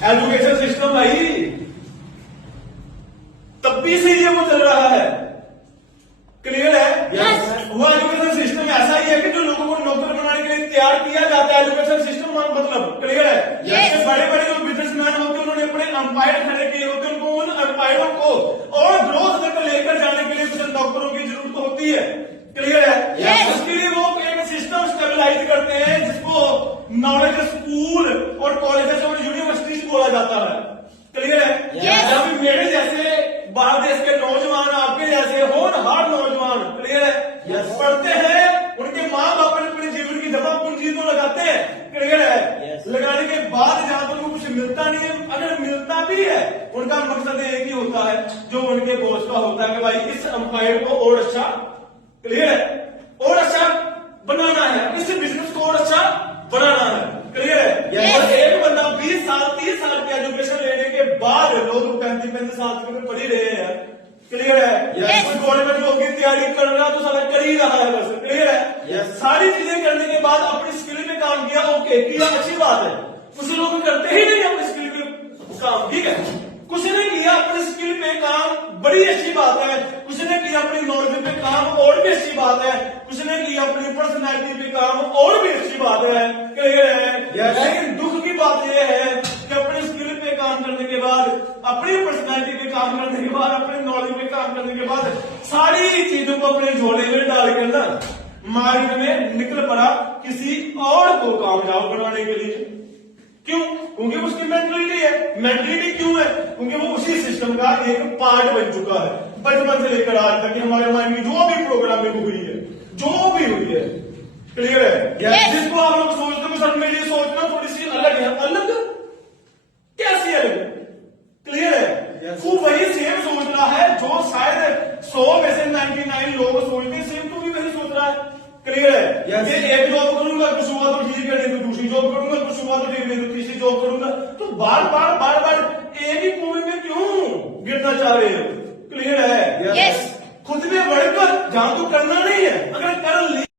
Education system भाई तब भी से ये वो चल रहा है। क्लियर है? वो एजुकेशन सिस्टम ऐसा ही है कि जो लोगों को नौकर बनाने के लिए तैयार किया जाता है। एजुकेशन सिस्टम मतलब क्लियर है? जैसे बड़े बड़े जो बिजनेसमैन होते हैं उन्होंने अपने अंपायर खड़े किए होते हैं, उनको उन अंपायरों को और ग्रोथ तक लेकर जाने के लिए कुछ नौकरों की जरूरत होती है। क्लियर है? उसके लिए वो एक सिस्टम स्टेबलाइज करते हैं जिसको नॉलेज स्कूल और कॉलेजेस और यूनिवर्सिटीज बोला जाता है। क्लियर है? जब मेरे जैसे बाहर देश के नौजवान, आपके जैसे होनहार नौजवान क्लियर है पढ़ते हैं, उनके माँ बाप अपने जीवन की जमा पूंजी तो लगाते हैं। क्लियर है? लगाने के बाद जहां तो उनको कुछ मिलता नहीं है, अगर मिलता भी है उनका मकसद एक ही होता है जो उनके बॉस का होता है कि भाई इस अंपायर को और अच्छा क्लियर है और अच्छा बनाना है, इस बिजनेस को और अच्छा बनाना है। क्लियर है? और एक बंदा 20 साल 30 साल की एजुकेशन लेने के बाद लोग 35 साल तक पढ़ ही रहे हैं। क्लियर है? कोई गवर्नमेंट जॉब की तैयारी कर रहा तो साला कर ही रहा है बस। क्लियर है? सारी चीजें करने के बाद अपनी स्किल पे काम किया, ओके किया, अच्छी बात है। कुछ लोग करते ही नहीं अपनी स्किल पे काम, ठीक है? कुछ ने किया अपने स्किल पे काम, बड़ी अच्छी बात है। कुछ ने किया अपनी नॉलेज पे काम, और भी अच्छी बात है। कुछ ने किया अपनी पर्सनैलिटी पे काम, और भी अच्छी बात है। क्लियर है? लेकिन दुख की बात यह है कि अपनी स्किल पे काम करने के बाद, अपनी पर्सनैलिटी पे काम करने के बाद, अपने नॉलेज पे काम करने के बाद सारी चीजों को अपने झोले में डालकर ना मार्केट में निकल पड़ा किसी और को कामयाब बनाने के लिए। क्यों? क्योंकि उसकी मेंटलिटी है। मेंटलिटी क्यों है? क्योंकि वो उसी सिस्टम का एक पार्ट बन चुका है बचपन से लेकर आज तक। हमारे माइंड में जो भी प्रोग्रामिंग हुई है, जो भी हुई है, क्लियर है? जिसको आप लोग सोचते हो सर मेरी सोचना थोड़ी सी अलग है, अलग कैसी अलग? क्लियर है? वो वही सेम सोच रहा है जो शायद 100 में से 99 लोग सोचते हैं, सेम तो भी वही सोच रहा है। क्लियर है? ये एक जॉब करूंगा कुछ हुआ तो ठीक है, नहीं तो दूसरी जॉब करूंगा, कुछ हुआ तो ठीक, नहीं तो तीसरी जॉब करूंगा। तो बार बार एक ही कुएं में क्यों गिरना चाह रहे हो?